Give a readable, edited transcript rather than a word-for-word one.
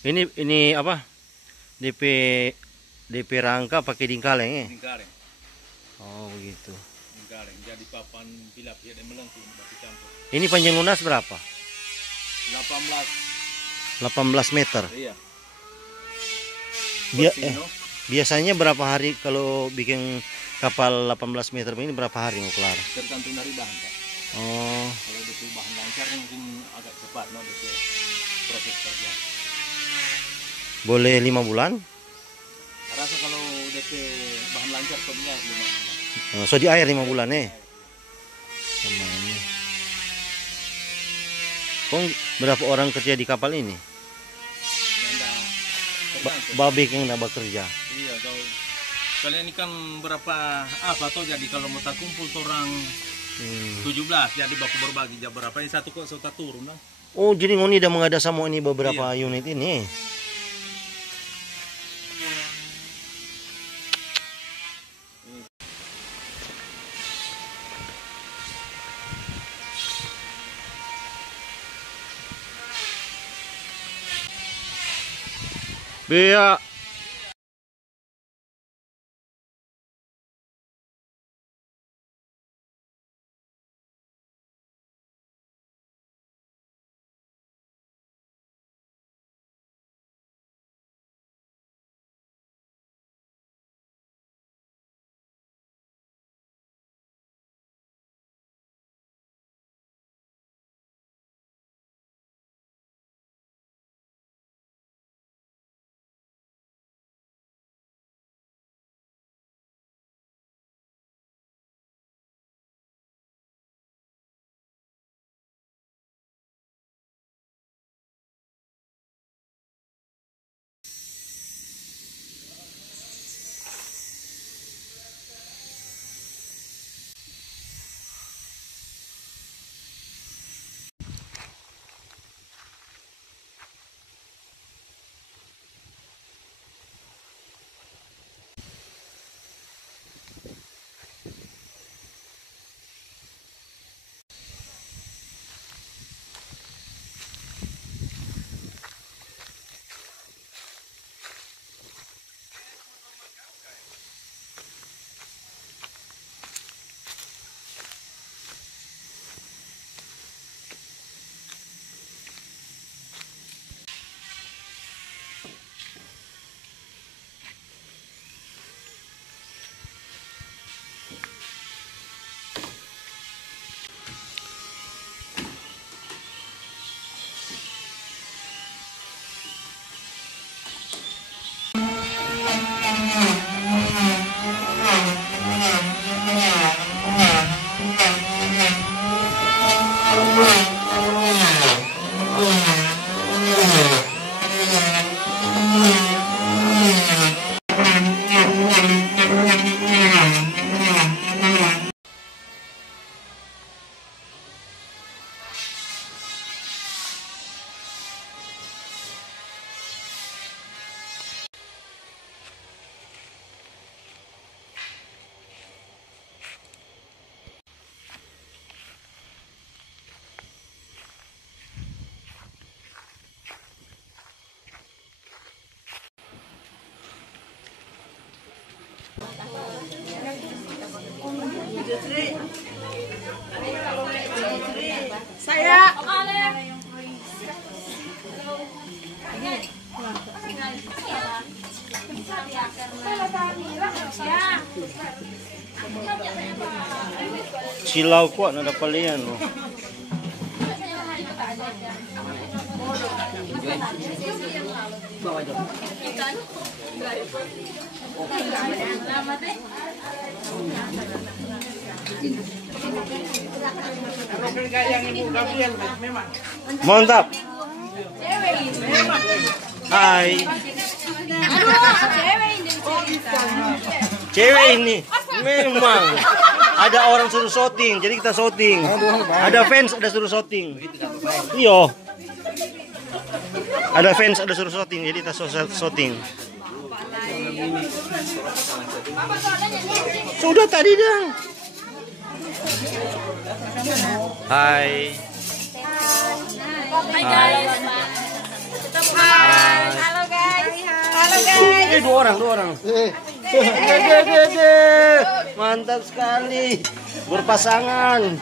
Ini apa? DP DP rangka pakai dingkaleng ya? Dingkaleng. Oh begitu. Dingkaleng. Jadi papan pilap ya dan melengkung batu campur. Ini panjang lunas berapa? 18 meter. Iya. Biasanya berapa hari kalau bikin kapal 18 meter ini, berapa hari mau kelar? Tergantung dari bahan, Pak. Oh. Kalau DP bahan lancar mungkin agak cepat DP proses kerja. Boleh 5 bulan? Rasa kalau DP bahan lancar punya 5 bulan. So di air 5 bulan sama ini. Kong berapa orang kerja di kapal ini? Babik yang nggak bekerja. Iya, kalian ini kan berapa atau jadi kalau mau tak kumpul orang 17 jadi baku berbagi jam berapa ini satu kok satu turun lah. Oh jadi ngoni udah mengada sama ini beberapa unit ini. Bea. Saya Silau kuat ada palian loh. Mantap. Hai. Cewek ini memang ada orang suruh shooting, jadi kita shooting. Ada fans ada suruh shooting. Iya. Ada fans ada suruh shooting, jadi kita shooting. Sudah tadi dong. Hai. Hai guys. Hai. dua orang. Mantap sekali berpasangan.